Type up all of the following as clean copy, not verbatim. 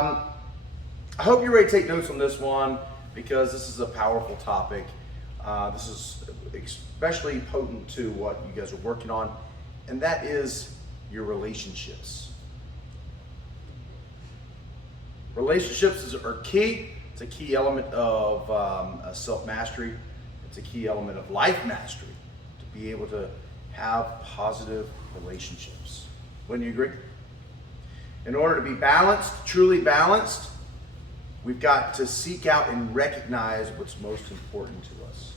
I hope you're ready to take notes on this one because this is a powerful topic. This is especially potent to what you guys are working on, and that is your relationships. Relationships are key. It's a key element of self-mastery. It's a key element of life mastery to be able to have positive relationships. Wouldn't you agree? In order to be balanced, truly balanced, we've got to seek out and recognize what's most important to us.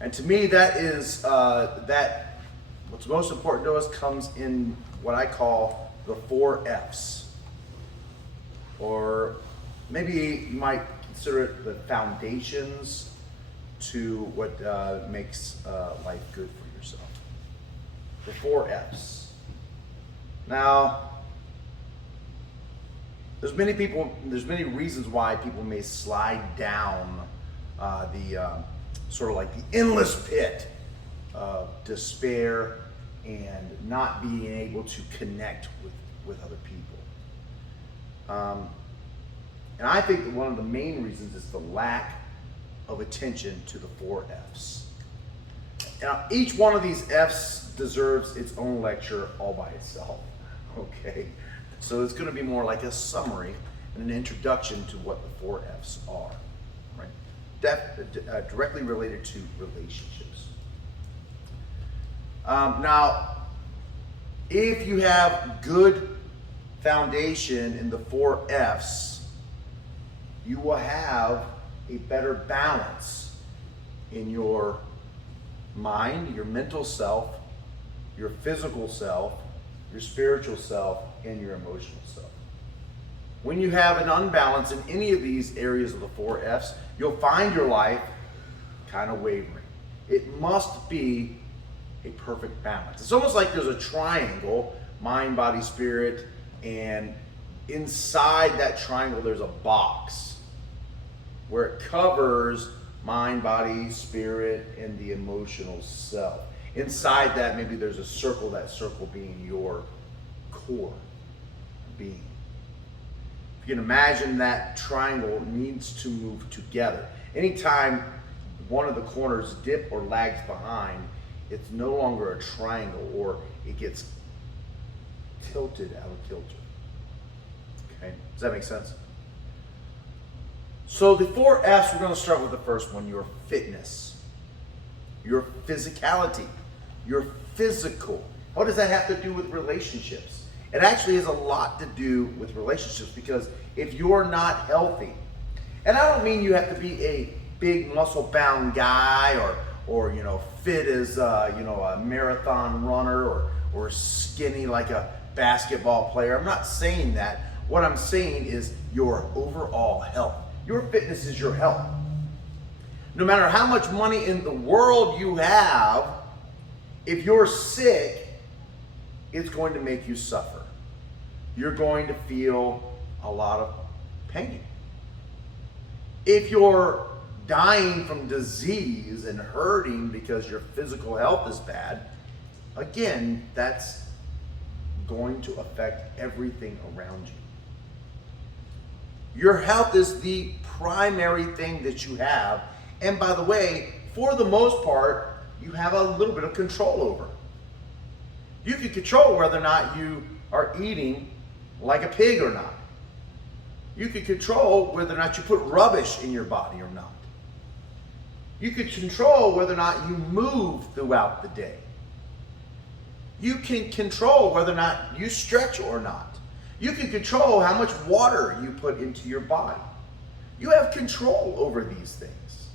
And to me, that is that what's most important to us comes in what I call the 4 F's. Or maybe you might consider it the foundations to what makes life good for yourself. The 4 F's. Now, there's many reasons why people may slide down the sort of like the endless pit of despair and not being able to connect with other people. And I think that one of the main reasons is the lack of attention to the 4 F's. Now, each one of these F's deserves its own lecture all by itself, okay? So it's going to be more like a summary and an introduction to what the 4 F's are, right? Directly related to relationships. Now, if you have good foundation in the 4 F's, you will have a better balance in your mind, your mental self, your physical self, your spiritual self, and your emotional self. When you have an unbalance in any of these areas of the 4 F's, you'll find your life kind of wavering. It must be a perfect balance. It's almost like there's a triangle, mind, body, spirit, and inside that triangle there's a box where it covers mind, body, spirit, and the emotional self. Inside that, maybe there's a circle, that circle being your core being. If you can imagine, that triangle needs to move together. Anytime one of the corners dip or lags behind, it's no longer a triangle, or it gets tilted out of kilter. Okay, does that make sense? So the 4 F's, we're going to start with the first one, your fitness, your physicality, your physical. What does that have to do with relationships? It actually has a lot to do with relationships, because if you're not healthy, and I don't mean you have to be a big muscle-bound guy or fit as a marathon runner or skinny like a basketball player. I'm not saying that. What I'm saying is your overall health. Your fitness is your health. No matter how much money in the world you have, if you're sick, it's going to make you suffer. You're going to feel a lot of pain. If you're dying from disease and hurting because your physical health is bad, again, that's going to affect everything around you. Your health is the primary thing that you have. And by the way, for the most part, you have a little bit of control over. You can control whether or not you are eating like a pig or not. You can control whether or not you put rubbish in your body or not. You can control whether or not you move throughout the day. You can control whether or not you stretch or not. You can control how much water you put into your body. You have control over these things.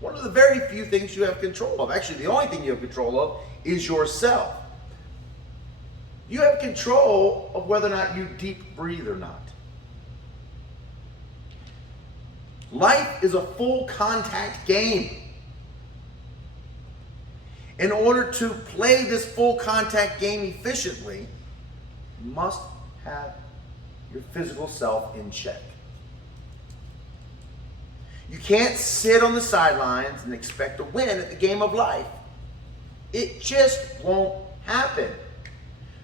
One of the very few things you have control of, actually the only thing you have control of, is yourself. You have control of whether or not you deep breathe or not. Life is a full contact game. In order to play this full contact game efficiently, you must have your physical self in check. You can't sit on the sidelines and expect to win at the game of life. It just won't happen.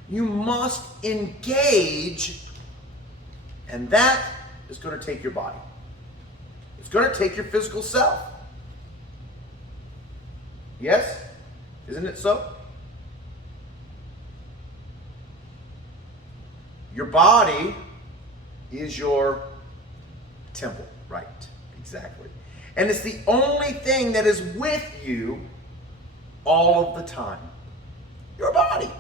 You must engage And that is going to take your body. It's going to take your physical self. Yes? Isn't it so? Your body is your temple. Right. Exactly. And it's the only thing that is with you all of the time. Your body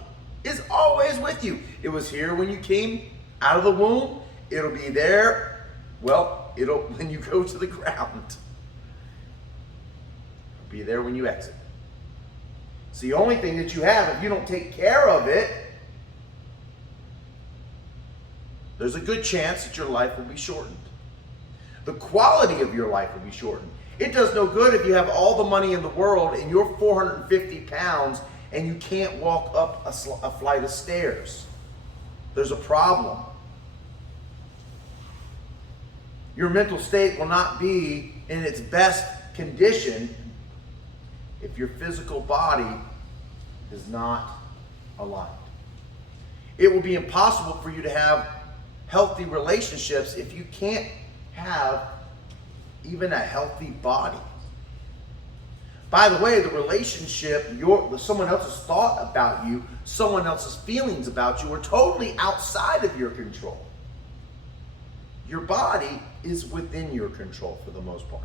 is always with you. It was here when you came out of the womb. It'll be there, well, when you go to the ground. It'll be there when you exit. It's the only thing that you have. If you don't take care of it, there's a good chance that your life will be shortened. The quality of your life will be shortened. It does no good if you have all the money in the world and you're 450 pounds and you can't walk up a flight of stairs. There's a problem. Your mental state will not be in its best condition if your physical body is not aligned. It will be impossible for you to have healthy relationships if you can't have even a healthy body. By the way, the relationship, someone else's thought about you, someone else's feelings about you are totally outside of your control. Your body is within your control for the most part.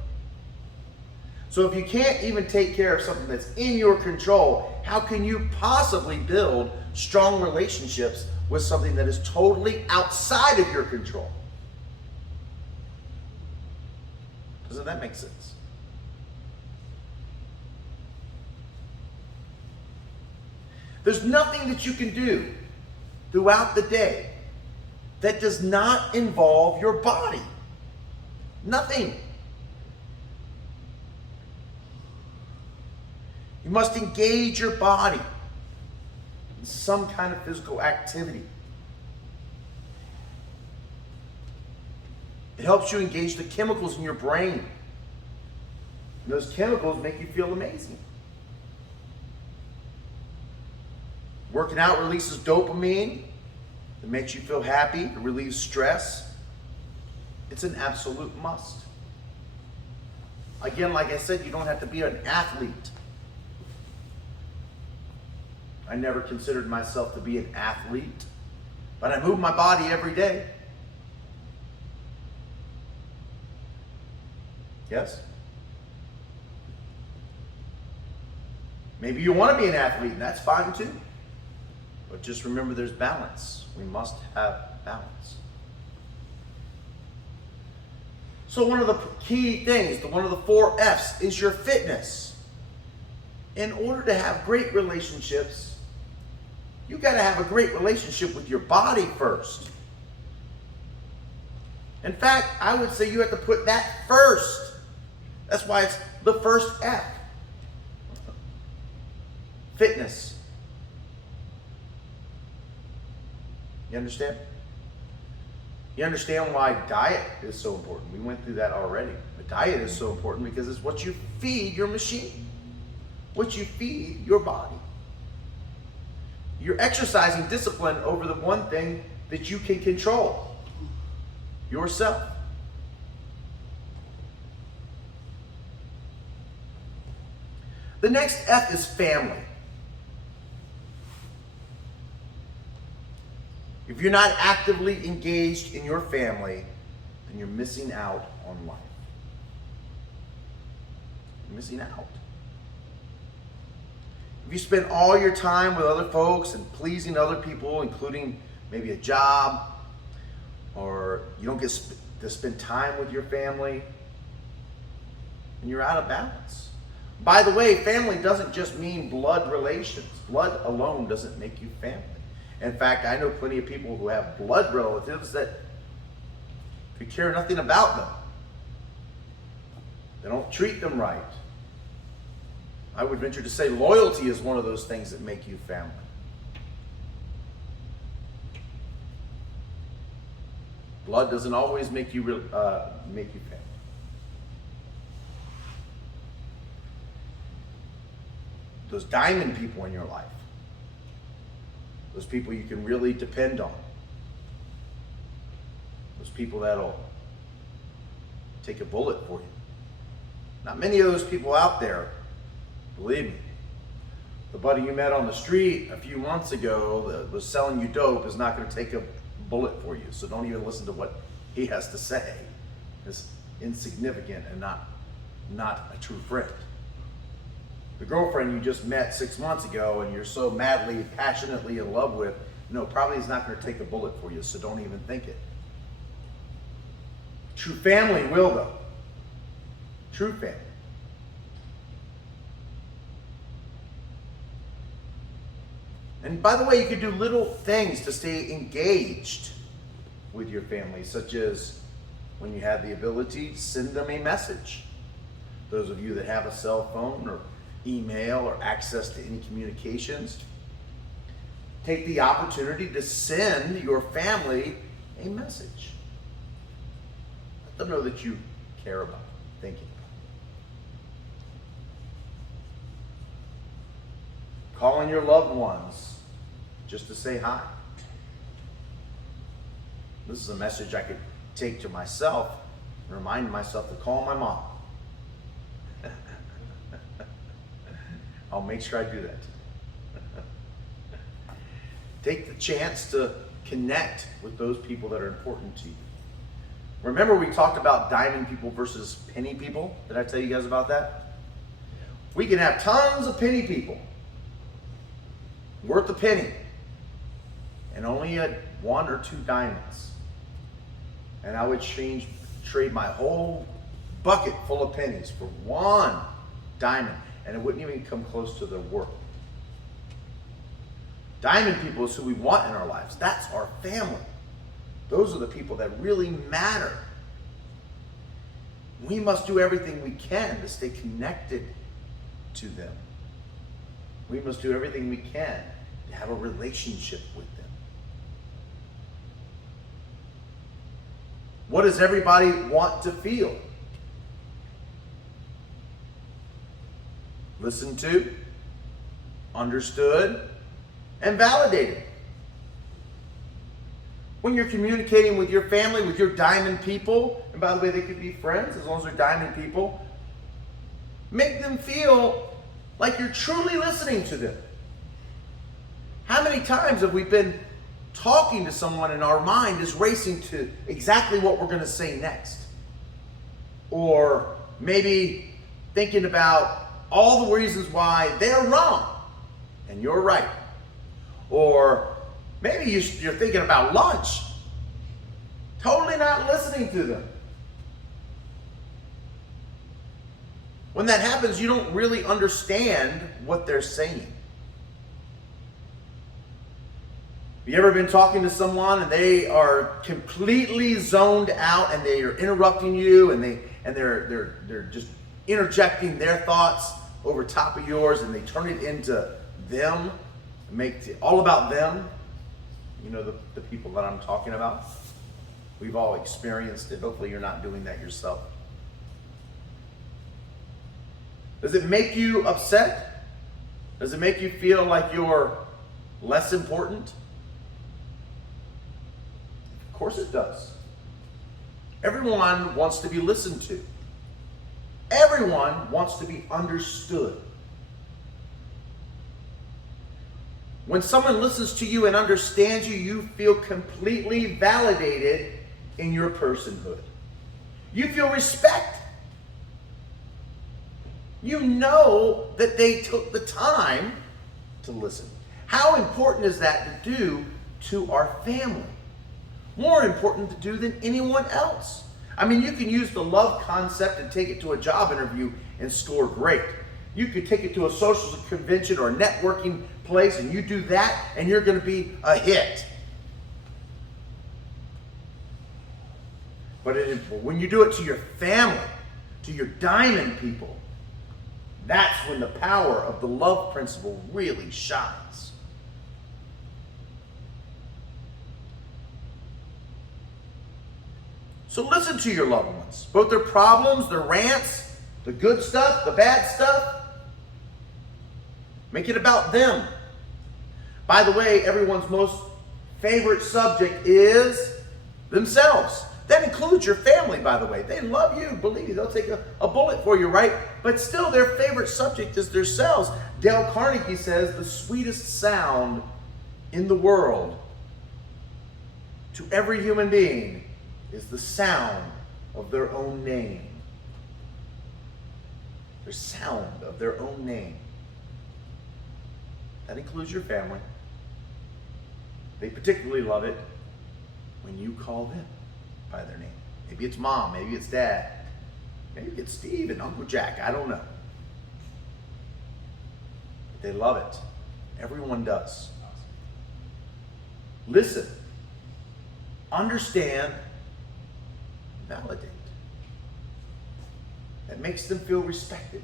So if you can't even take care of something that's in your control, how can you possibly build strong relationships with something that is totally outside of your control? Doesn't that make sense? There's nothing that you can do throughout the day that does not involve your body. Nothing. You must engage your body in some kind of physical activity. It helps you engage the chemicals in your brain. And those chemicals make you feel amazing. Working out releases dopamine. It makes you feel happy. It relieves stress. It's an absolute must. Again, like I said, you don't have to be an athlete. I never considered myself to be an athlete, but I move my body every day. Yes? Maybe you want to be an athlete, and that's fine too. But just remember there's balance. We must have balance. So one of the key things, one of the 4 F's, is your fitness. In order to have great relationships, you got to have a great relationship with your body first. In fact, I would say you have to put that first. That's why it's the first F. Fitness. You understand? You understand why diet is so important. We went through that already. The diet is so important because it's what you feed your machine, what you feed your body. You're exercising discipline over the one thing that you can control, yourself. The next F is family. If you're not actively engaged in your family, then you're missing out on life. You're missing out. If you spend all your time with other folks and pleasing other people, including maybe a job, or you don't get to spend time with your family, then you're out of balance. By the way, family doesn't just mean blood relations. Blood alone doesn't make you family. In fact, I know plenty of people who have blood relatives that could care nothing about them. They don't treat them right. I would venture to say loyalty is one of those things that make you family. Blood doesn't always make you family. Those diamond people in your life, those people you can really depend on, Those people that'll take a bullet for you. Not many of those people out there, believe me. The buddy you met on the street a few months ago that was selling you dope is not going to take a bullet for you. So don't even listen to what he has to say. It's insignificant and not a true friend. The girlfriend you just met 6 months ago and you're so madly, passionately in love with, probably is not going to take a bullet for you, so don't even think it. True family will, though. True family. And by the way, you can do little things to stay engaged with your family, such as when you have the ability, send them a message. Those of you that have a cell phone or email or access to any communications, take the opportunity to send your family a message. Let them know that you care about them, thinking about them. Calling your loved ones just to say hi. This is a message I could take to myself, remind myself to call my mom. I'll make sure I do that. Take the chance to connect with those people that are important to you. Remember we talked about diamond people versus penny people? Did I tell you guys about that? We can have tons of penny people, worth a penny, and only had 1 or 2 diamonds. And I would trade my whole bucket full of pennies for 1 diamond, and it wouldn't even come close to their worth. Diamond people is who we want in our lives. That's our family. Those are the people that really matter. We must do everything we can to stay connected to them. We must do everything we can to have a relationship with them. What does everybody want to feel? Listened to, understood, and validated. When you're communicating with your family, with your diamond people, and by the way, they could be friends as long as they're diamond people, make them feel like you're truly listening to them. How many times have we been talking to someone and our mind is racing to exactly what we're going to say next? Or maybe thinking about all the reasons why they're wrong and you're right. Or maybe you're thinking about lunch, totally not listening to them. When that happens, you don't really understand what they're saying. Have you ever been talking to someone and they are completely zoned out and they are interrupting you and they're just interjecting their thoughts over top of yours and they turn it into them, make it all about them? You know the people that I'm talking about? We've all experienced it. Hopefully you're not doing that yourself. Does it make you upset? Does it make you feel like you're less important? Of course it does. Everyone wants to be listened to. Everyone wants to be understood. When someone listens to you and understands you, you feel completely validated in your personhood. You feel respect. You know that they took the time to listen. How important is that to do to our family? More important to do than anyone else. I mean, you can use the love concept and take it to a job interview and score great. You could take it to a social convention or a networking place and you do that and you're going to be a hit. But when you do it to your family, to your diamond people, that's when the power of the love principle really shines. So listen to your loved ones, both their problems, their rants, the good stuff, the bad stuff. Make it about them. By the way, everyone's most favorite subject is themselves. That includes your family, by the way. They love you, believe me. They'll take a bullet for you, right? But still, their favorite subject is their selves. Dale Carnegie says the sweetest sound in the world to every human being is the sound of their own name. Their sound of their own name. That includes your family. They particularly love it when you call them by their name. Maybe it's mom, maybe it's dad, maybe it's Steve and Uncle Jack, I don't know. But they love it. Everyone does. Listen, understand, validate. That makes them feel respected,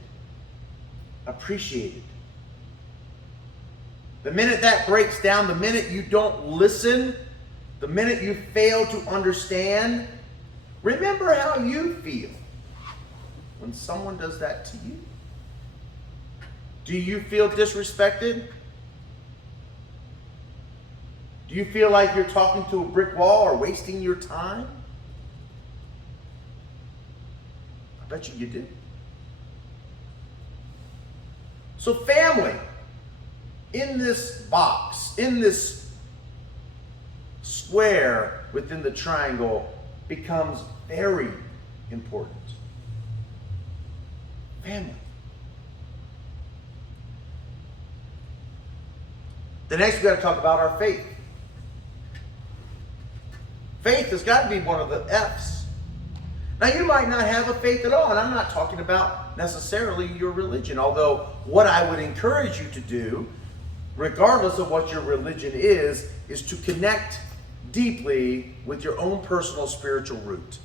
appreciated. The minute that breaks down, the minute you don't listen, the minute you fail to understand, remember how you feel when someone does that to you. Do you feel disrespected? Do you feel like you're talking to a brick wall or wasting your time? I bet you do. So family, in this box, in this square within the triangle, becomes very important. Family. The next we got to talk about our faith. Faith has got to be one of the F's. Now you might not have a faith at all, and I'm not talking about necessarily your religion, although what I would encourage you to do, regardless of what your religion is to connect deeply with your own personal spiritual root.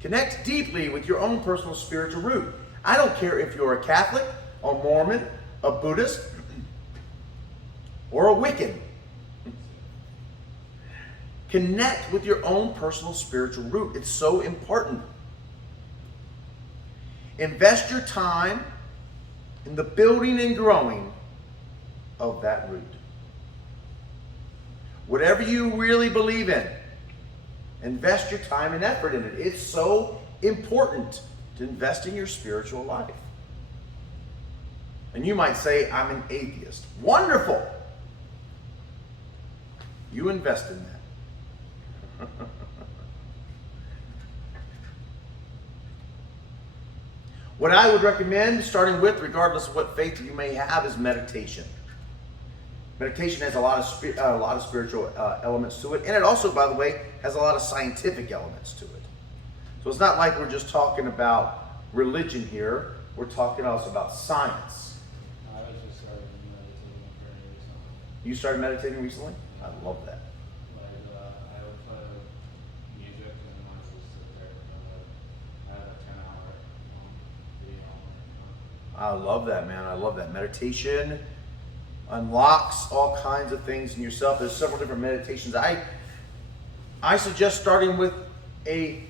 Connect deeply with your own personal spiritual root. I don't care if you're a Catholic, a Mormon, a Buddhist, or a Wiccan. Connect with your own personal spiritual root. It's so important. Invest your time in the building and growing of that root. Whatever you really believe in, invest your time and effort in it. It's so important to invest in your spiritual life. And you might say, I'm an atheist. Wonderful. You invest in that. What I would recommend, starting with, regardless of what faith you may have, is meditation. Meditation has a lot of spiritual elements to it, and it also, by the way, has a lot of scientific elements to it. So it's not like we're just talking about religion here. We're talking also about science. I was just started meditating very recently. You started meditating recently? I love that. I would play music and I just sit there. I had a 10-hour video. I love that, man. I love that. Meditation unlocks all kinds of things in yourself. There's several different meditations. I suggest starting with a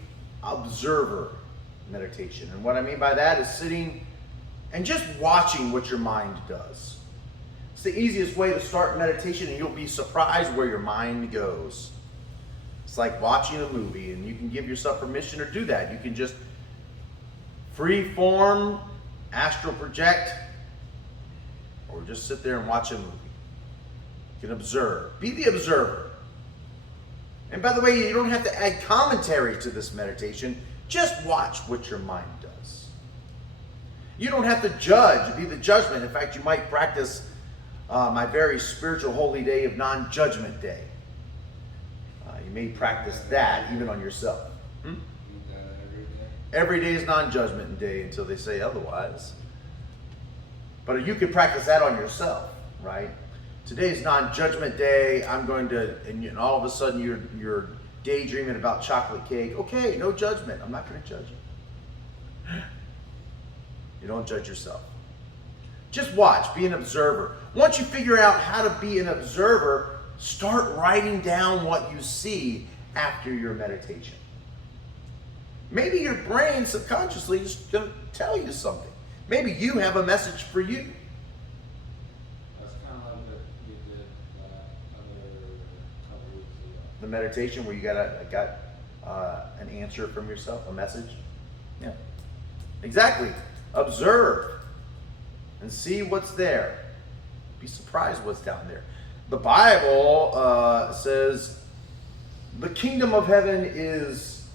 observer meditation. And what I mean by that is sitting and just watching what your mind does. It's the easiest way to start meditation, and you'll be surprised where your mind goes. It's like watching a movie, and you can give yourself permission to do that. You can just free form, astral project, or just sit there and watch a movie. You can observe. Be the observer. And by the way, you don't have to add commentary to this meditation. Just watch what your mind does. You don't have to judge, be the judgment. In fact, you might practice my very spiritual holy day of non-judgment day. You may practice that even on yourself. Every day is non-judgment day until they say otherwise. But you can practice that on yourself, right? Today is non-judgment day. I'm going to, and all of a sudden you're daydreaming about chocolate cake. Okay, no judgment. I'm not going to judge you. You don't judge yourself. Just watch, be an observer. Once you figure out how to be an observer, start writing down what you see after your meditation. Maybe your brain subconsciously is going to tell you something. Maybe you have a message for you. That's kind of like what you did other couple weeks ago. the meditation where you got an answer from yourself, a message? Yeah. Exactly. Observe and see what's there. Be surprised what's down there. The Bible says the kingdom of heaven is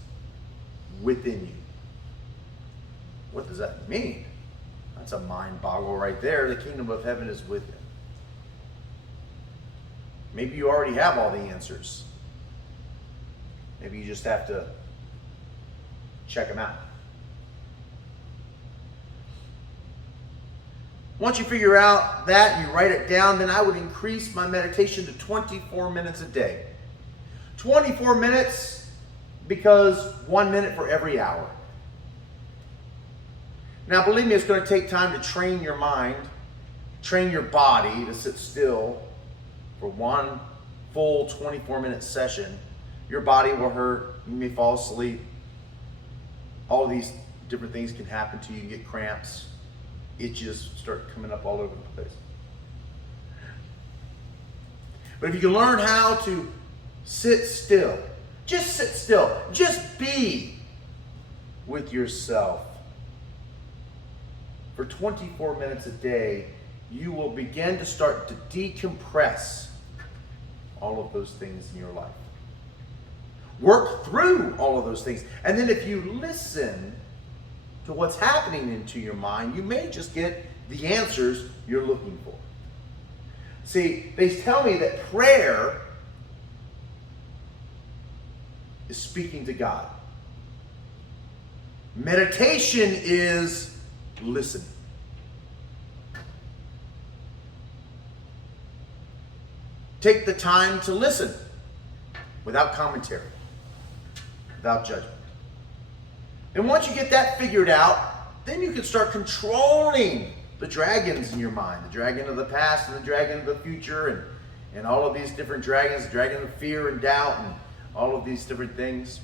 within you. What does that mean? That's a mind boggle right there. The kingdom of heaven is within. Maybe you already have all the answers. Maybe you just have to check them out. Once you figure out that and you write it down, then I would increase my meditation to 24 minutes a day. 24 minutes because 1 minute for every hour. Now, believe me, it's going to take time to train your mind, train your body to sit still for one full 24-minute session. Your body will hurt. You may fall asleep. All of these different things can happen to you. You get cramps. Itches start coming up all over the place. But if you can learn how to sit still, just sit still, just be with yourself for 24 minutes a day, you will begin to start to decompress all of those things in your life. Work through all of those things. And then if you listen to what's happening into your mind, you may just get the answers you're looking for. See, they tell me that prayer is speaking to God. Meditation is listening. Take the time to listen without commentary, without judgment. And once you get that figured out, then you can start controlling the dragons in your mind, the dragon of the past and the dragon of the future, and all of these different dragons, the dragon of fear and doubt, and all of these different things.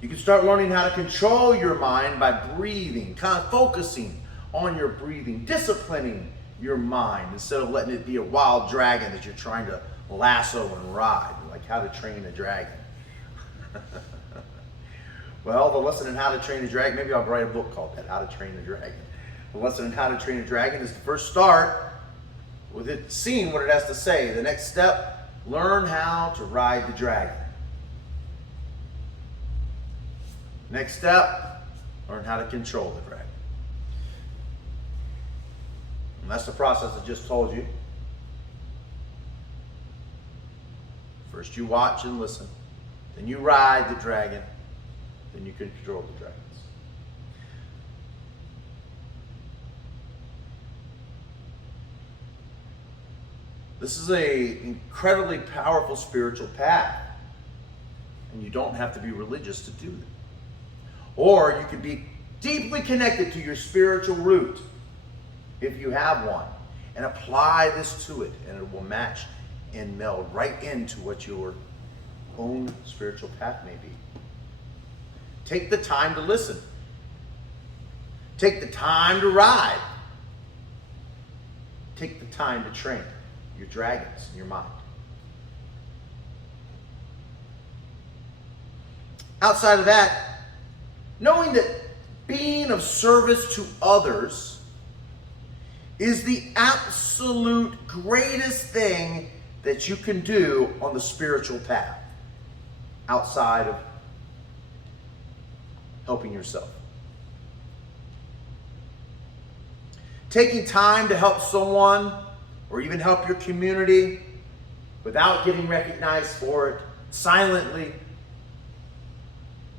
You can start learning how to control your mind by breathing, kind of focusing on your breathing, disciplining your mind instead of letting it be a wild dragon that you're trying to lasso and ride, like How to Train a Dragon. Well, the lesson in How to Train a Dragon, maybe I'll write a book called that, How to Train a Dragon. The lesson in How to Train a Dragon is to first start with it seeing what it has to say. The next step, learn how to ride the dragon. Next step, learn how to control the dragon. And that's the process I just told you. First you watch and listen. Then you ride the dragon. Then you can control the dragons. This is an incredibly powerful spiritual path. And you don't have to be religious to do it. Or you could be deeply connected to your spiritual root, if you have one, and apply this to it, and it will match and meld right into what your own spiritual path may be. Take the time to listen. Take the time to ride. Take the time to train your dragons in your mind. Outside of that, knowing that being of service to others is the absolute greatest thing that you can do on the spiritual path, outside of helping yourself. Taking time to help someone or even help your community without getting recognized for it silently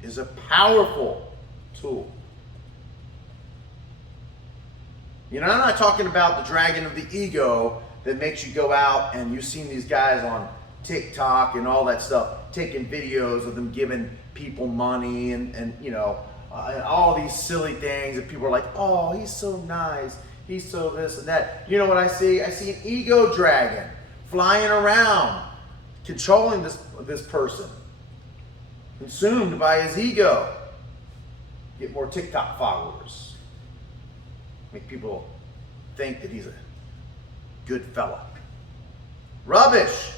is a powerful tool. You know, I'm not talking about the dragon of the ego that makes you go out, and you've seen these guys on TikTok and all that stuff, taking videos of them giving people money and you know, and all these silly things, and people are like, oh, he's so nice, he's so this and that. You know what I see? I see an ego dragon flying around, controlling this person, consumed by his ego. Get more TikTok followers. Make people think that he's a good fella. Rubbish.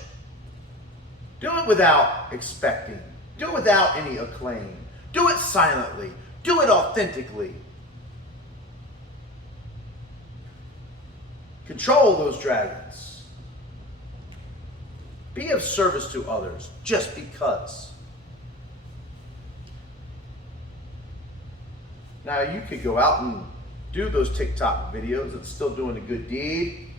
Do it without expecting. Do it without any acclaim. Do it silently. Do it authentically. Control those dragons. Be of service to others just because. Now, you could go out and do those TikTok videos. It's still doing a good deed.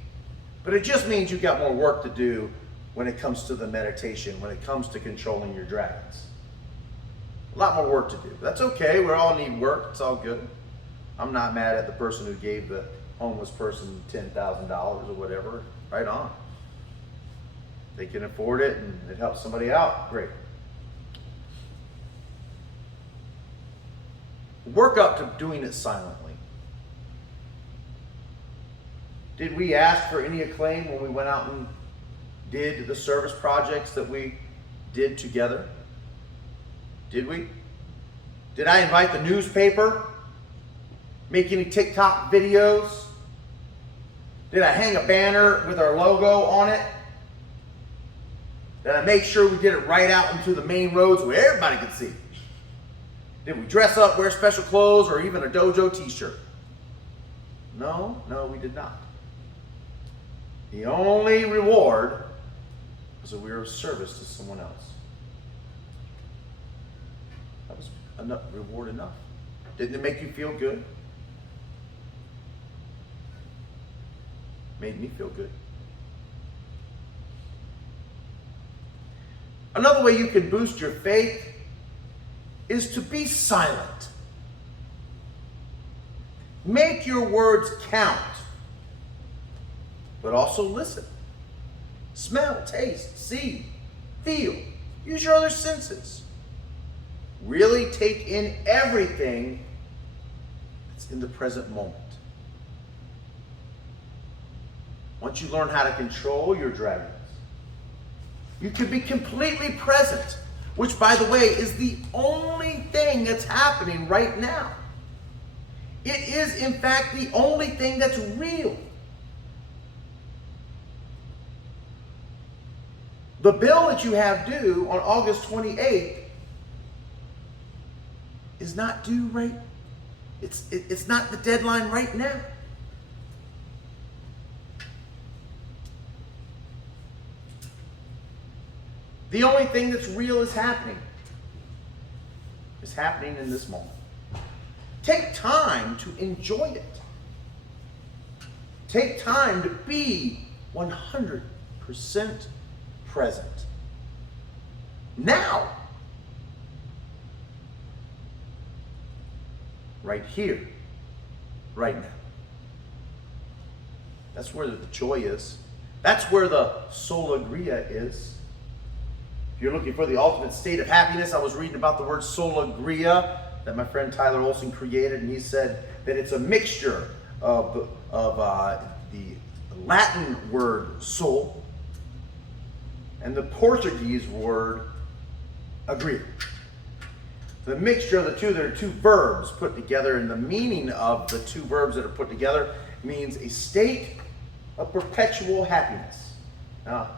But it just means you've got more work to do when it comes to the meditation, when it comes to controlling your dragons. A lot more work to do. That's okay. We all need work. It's all good. I'm not mad at the person who gave the homeless person $10,000 or whatever. Right on. They can afford it and it helps somebody out. Great. Work up to doing it silently. Did we ask for any acclaim when we went out and did the service projects that we did together? Did we? Did I invite the newspaper? Make any TikTok videos? Did I hang a banner with our logo on it? Did I make sure we did it right out into the main roads where everybody could see? Did we dress up, wear special clothes, or even a dojo t-shirt? No, we did not. The only reward was that we were of service to someone else. That was enough reward enough. Didn't it make you feel good? Made me feel good. Another way you can boost your faith is to be silent. Make your words count, but also listen. Smell, taste, see, feel. Use your other senses. Really take in everything that's in the present moment. Once you learn how to control your dragons, you can be completely present, which, by the way, is the only thing that's happening right now. It is, in fact, the only thing that's real. The bill that you have due on August 28th is not due right. It's not the deadline right now. The only thing that's real is happening in this moment. Take time to enjoy it. Take time to be 100% present. Now. Right here. Right now. That's where the joy is. That's where the solagria is. If you're looking for the ultimate state of happiness, I was reading about the word solagria that my friend Tyler Olson created, and he said that it's a mixture of the Latin word sol and the Portuguese word agria. The mixture of the two, there are two verbs put together, and the meaning of the two verbs that are put together means a state of perpetual happiness. Now,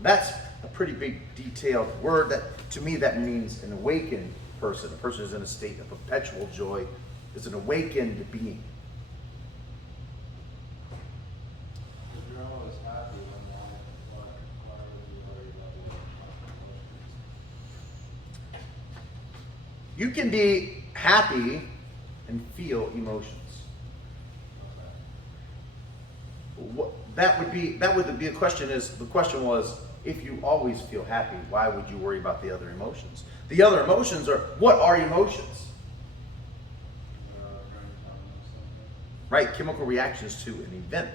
that's a pretty big detailed word. That, to me, that means an awakened person. A person who's in a state of perpetual joy is an awakened being. If you're always happy, then why would you worry about the emotions? You can be happy and feel emotions. That would be a question. The question was, if you always feel happy, why would you worry about the other emotions? The other emotions are, what are emotions? Right, chemical reactions to an event.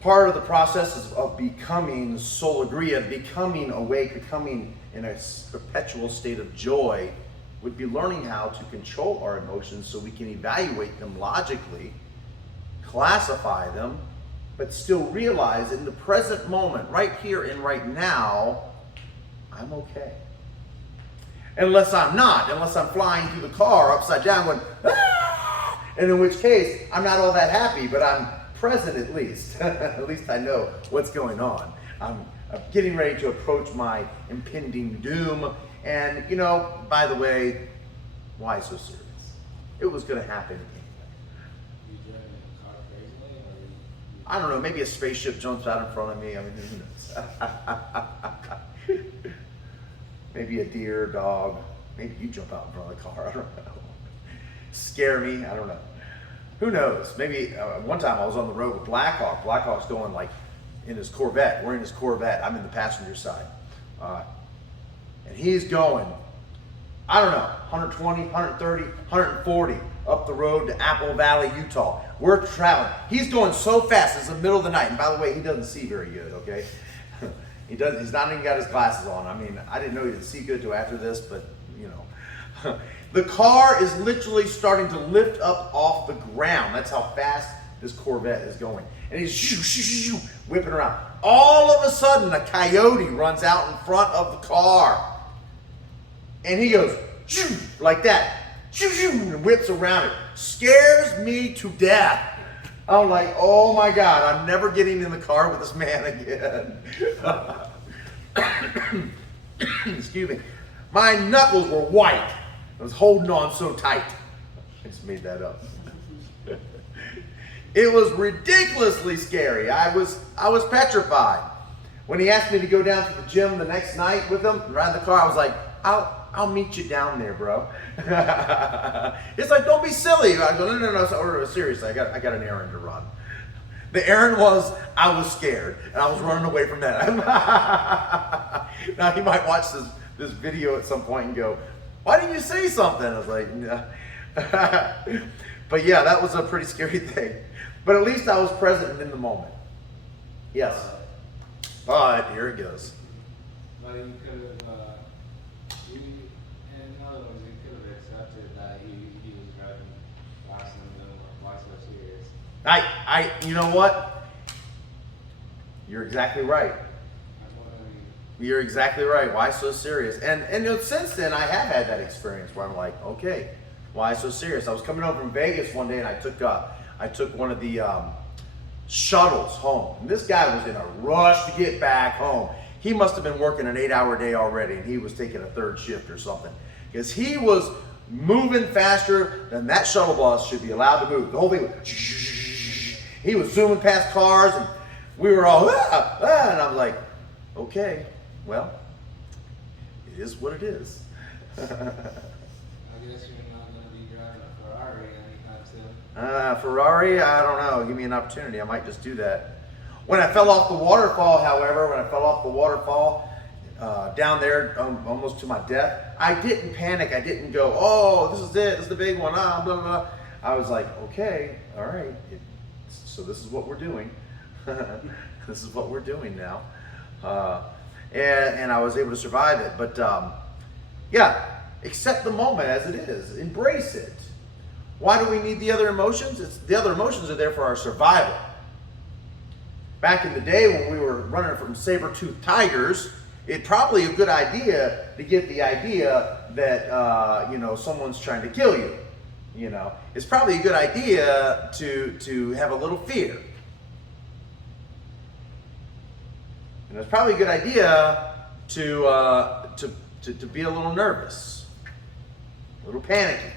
Part of the process of becoming solagria, becoming awake, becoming in a perpetual state of joy, would be learning how to control our emotions so we can evaluate them logically, classify them, but still realize in the present moment, right here and right now, I'm okay. Unless I'm not, unless I'm flying through the car upside down going, ah! And in which case, I'm not all that happy, but I'm present at least. At least I know what's going on. getting ready to approach my impending doom. And, you know, by the way, why so serious? It was going to happen anyway. You driving a car crazily, or you I don't know, maybe a spaceship jumps out in front of me. I mean, who knows? Maybe a deer, dog. Maybe you jump out in front of the car. I don't know. Scare me. I don't know. Who knows? Maybe one time I was on the road with Blackhawk. Blackhawk's going like in his Corvette. We're in his Corvette. I'm in the passenger side. And he's going, I don't know, 120, 130, 140 up the road to Apple Valley, Utah. We're traveling. He's going so fast. It's the middle of the night. And by the way, he doesn't see very good, okay? He's not even got his glasses on. I mean, I didn't know he didn't see good till after this, but you know. The car is literally starting to lift up off the ground. That's how fast this Corvette is going. And he's whipping around. All of a sudden, a coyote runs out in front of the car. And he goes, like that. And whips around it. Scares me to death. I'm like, oh my God, I'm never getting in the car with this man again. Excuse me. My knuckles were white. I was holding on so tight. I just made that up. It was ridiculously scary. I was petrified. When he asked me to go down to the gym the next night with him and ride the car, I was like, I'll meet you down there, bro. It's like, don't be silly. I go, no, seriously, I got an errand to run. The errand was, I was scared, and I was running away from that. Now, he might watch this video at some point and go, why didn't you say something? I was like, no. But yeah, that was a pretty scary thing. But at least I was present and in the moment. Yes. But here it goes. But you could have, in other words, you could have accepted that he was driving faster than why so serious. You know what? You're exactly right. You're exactly right. Why so serious? And you know, since then, I have had that experience where I'm like, okay, why so serious? I was coming home from Vegas one day, and I took one of the shuttles home. And this guy was in a rush to get back home. He must have been working an 8-hour day already, and he was taking a third shift or something, because he was moving faster than that shuttle bus should be allowed to move. The whole thing was, he was zooming past cars, and we were all, and I'm like, okay, well, it is what it is. I guess you're not going to be driving a Ferrari anytime soon. Ferrari, I don't know. Give me an opportunity. I might just do that. When I fell off the waterfall, however, down there almost to my death, I didn't panic. I didn't go, oh, this is it. This is the big one. Blah, blah, blah. I was like, okay, all right. So this is what we're doing. This is what we're doing now. And I was able to survive it. But yeah, accept the moment as it is. Embrace it. Why do we need the other emotions? The other emotions are there for our survival. Back in the day when we were running from saber-toothed tigers, it's probably a good idea to get the idea that someone's trying to kill you. It's probably a good idea to have a little fear. And it's probably a good idea to be a little nervous, a little panicky.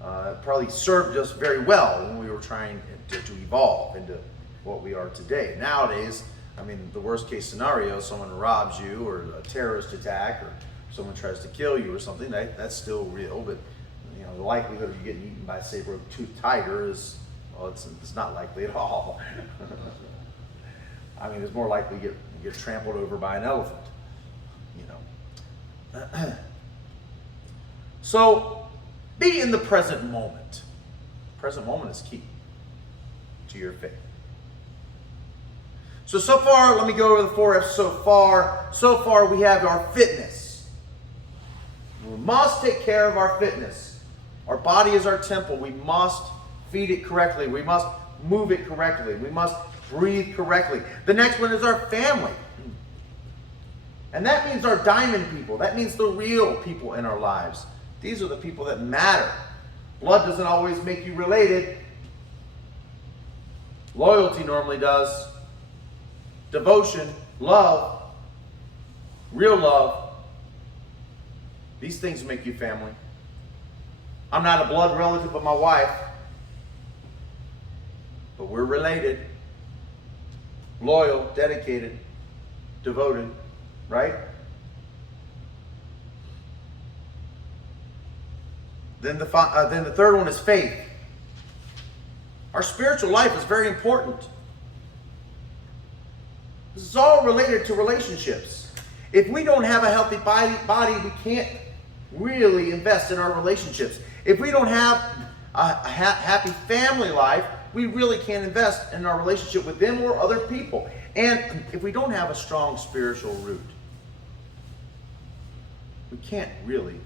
It probably served us very well when we were trying to evolve into what we are today. Nowadays, I mean, the worst case scenario, someone robs you, or a terrorist attack, or someone tries to kill you or something, that's still real, but the likelihood of you getting eaten by a saber-toothed tiger is, well, it's not likely at all. I mean, it's more likely you get trampled over by an elephant, So, be in the present moment. Present moment is key to your faith. So far, let me go over the 4 F's so far. So far, we have our fitness. We must take care of our fitness. Our body is our temple. We must feed it correctly. We must move it correctly. We must breathe correctly. The next one is our family. And that means our diamond people. That means the real people in our lives. These are the people that matter. Blood doesn't always make you related. Loyalty normally does. devotion, love, real love. These things make you family. I'm not a blood relative of my wife, but we're related. Loyal, dedicated, devoted, right? Then the third one is faith. Our spiritual life is very important. This is all related to relationships. If we don't have a healthy body, we can't really invest in our relationships. If we don't have a happy family life, we really can't invest in our relationship with them or other people. And if we don't have a strong spiritual root, we can't really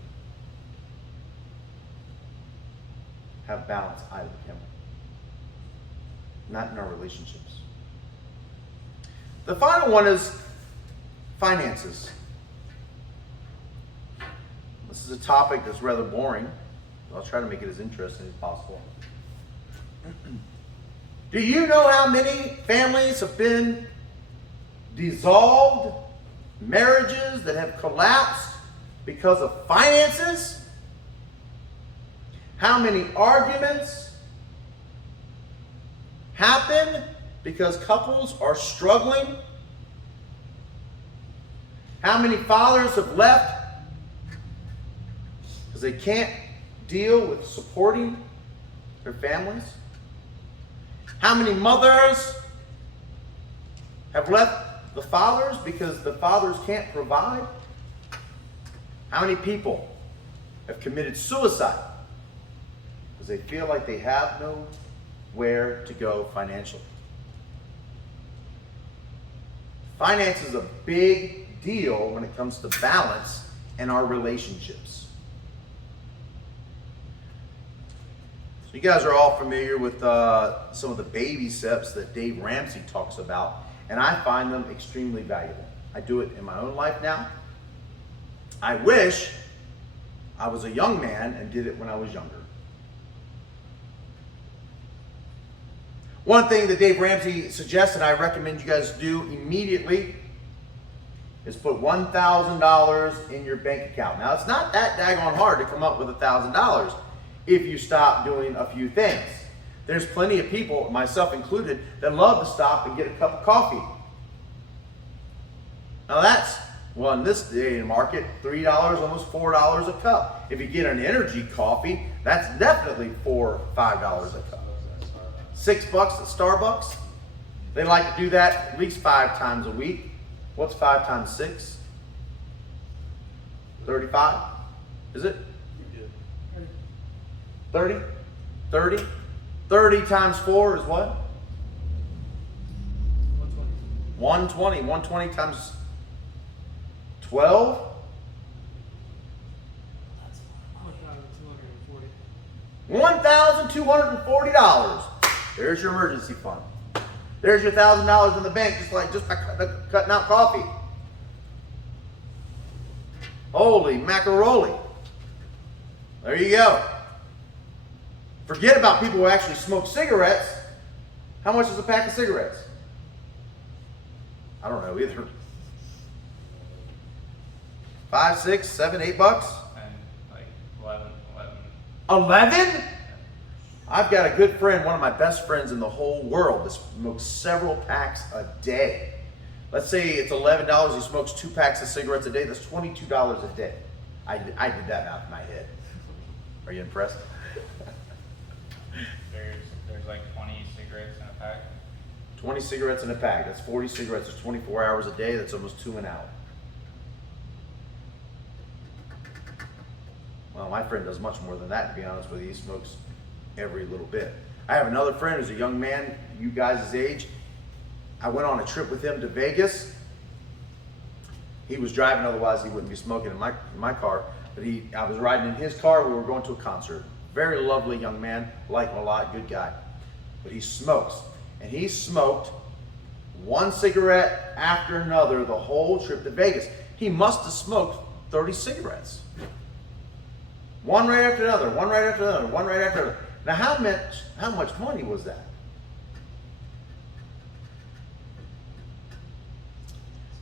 have balance either, can we? Not in our relationships. The final one is finances. This is a topic that's rather boring. I'll try to make it as interesting as possible. Do you know how many families have been dissolved? Marriages that have collapsed because of finances? How many arguments happen because couples are struggling? How many fathers have left because they can't deal with supporting their families? How many mothers have left the fathers because the fathers can't provide? How many people have committed suicide because they feel like they have nowhere to go financially? Finance is a big deal when it comes to balance in our relationships. So you guys are all familiar with some of the baby steps that Dave Ramsey talks about, and I find them extremely valuable. I do it in my own life now. I wish I was a young man and did it when I was younger. One thing that Dave Ramsey suggests and I recommend you guys do immediately is put $1,000 in your bank account. Now, it's not that daggone hard to come up with $1,000 if you stop doing a few things. There's plenty of people, myself included, that love to stop and get a cup of coffee. Now that's, well, in this day and market, $3, almost $4 a cup. If you get an energy coffee, that's definitely $4 or $5 a cup. $6 at Starbucks. They like to do that at least 5 times a week. What's 5 times 6? 35? Is it? 30? 30? 30 times 4 is what? 120. 120 times 12? $1,240. There's your emergency fund. There's your $1,000 in the bank just by cutting out coffee. Holy macaroni. There you go. Forget about people who actually smoke cigarettes. How much is a pack of cigarettes? I don't know either. 5, 6, 7, $8? And like 11. 11? I've got a good friend, one of my best friends in the whole world, that smokes several packs a day. Let's say it's $11, he smokes 2 packs of cigarettes a day, that's $22 a day. I did that out in my head. Are you impressed? There's like 20 cigarettes in a pack. 20 cigarettes in a pack, that's 40 cigarettes, that's 24 hours a day, that's almost 2 an hour. Well, my friend does much more than that, to be honest with you. He smokes every little bit. I have another friend who's a young man, you guys' age. I went on a trip with him to Vegas. He was driving, otherwise he wouldn't be smoking in my car. But I was riding in his car. We were going to a concert. Very lovely young man, like him a lot, good guy. But he smokes, and he smoked 1 cigarette after another the whole trip to Vegas. He must have smoked 30 cigarettes. One right after another, one right after another, one right after another. Now, how much money was that?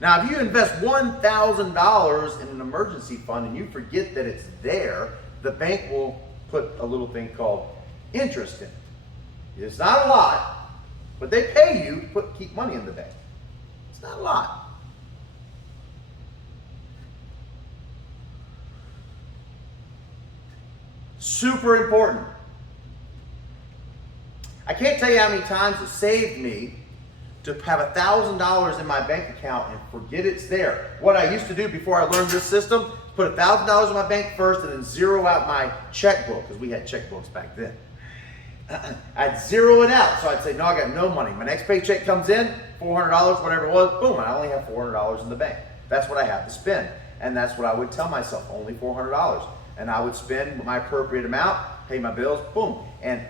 Now, if you invest $1,000 in an emergency fund and you forget that it's there, the bank will put a little thing called interest in it. It's not a lot, but they pay you to keep money in the bank. It's not a lot. Super important. I can't tell you how many times it saved me to have $1,000 in my bank account and forget it's there. What I used to do before I learned this system, put $1,000 in my bank first and then zero out my checkbook, because we had checkbooks back then. I'd zero it out. So I'd say, no, I got no money. My next paycheck comes in, $400, whatever it was, boom, I only have $400 in the bank. That's what I have to spend. And that's what I would tell myself, only $400. And I would spend my appropriate amount, pay my bills, boom. And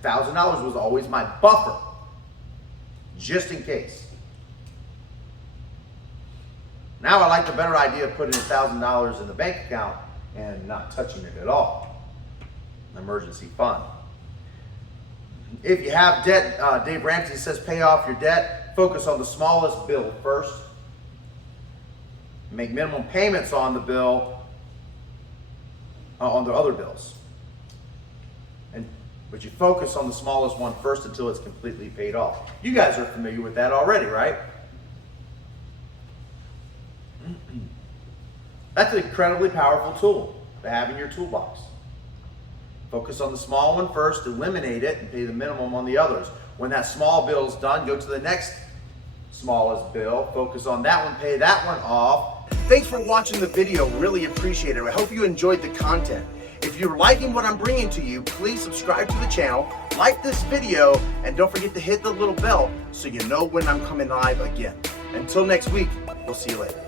$1,000 was always my buffer, just in case. Now I like the better idea of putting $1,000 in the bank account and not touching it at all. An emergency fund. If you have debt, Dave Ramsey says pay off your debt. Focus on the smallest bill first. Make minimum payments on the bill, on the other bills. But you focus on the smallest one first until it's completely paid off. You guys are familiar with that already, right? That's an incredibly powerful tool to have in your toolbox. Focus on the small one first, eliminate it, and pay the minimum on the others. When that small bill is done, go to the next smallest bill, focus on that one, pay that one off. Thanks for watching the video, really appreciate it. I hope you enjoyed the content. If you're liking what I'm bringing to you, please subscribe to the channel, like this video, and don't forget to hit the little bell so you know when I'm coming live again. Until next week, we'll see you later.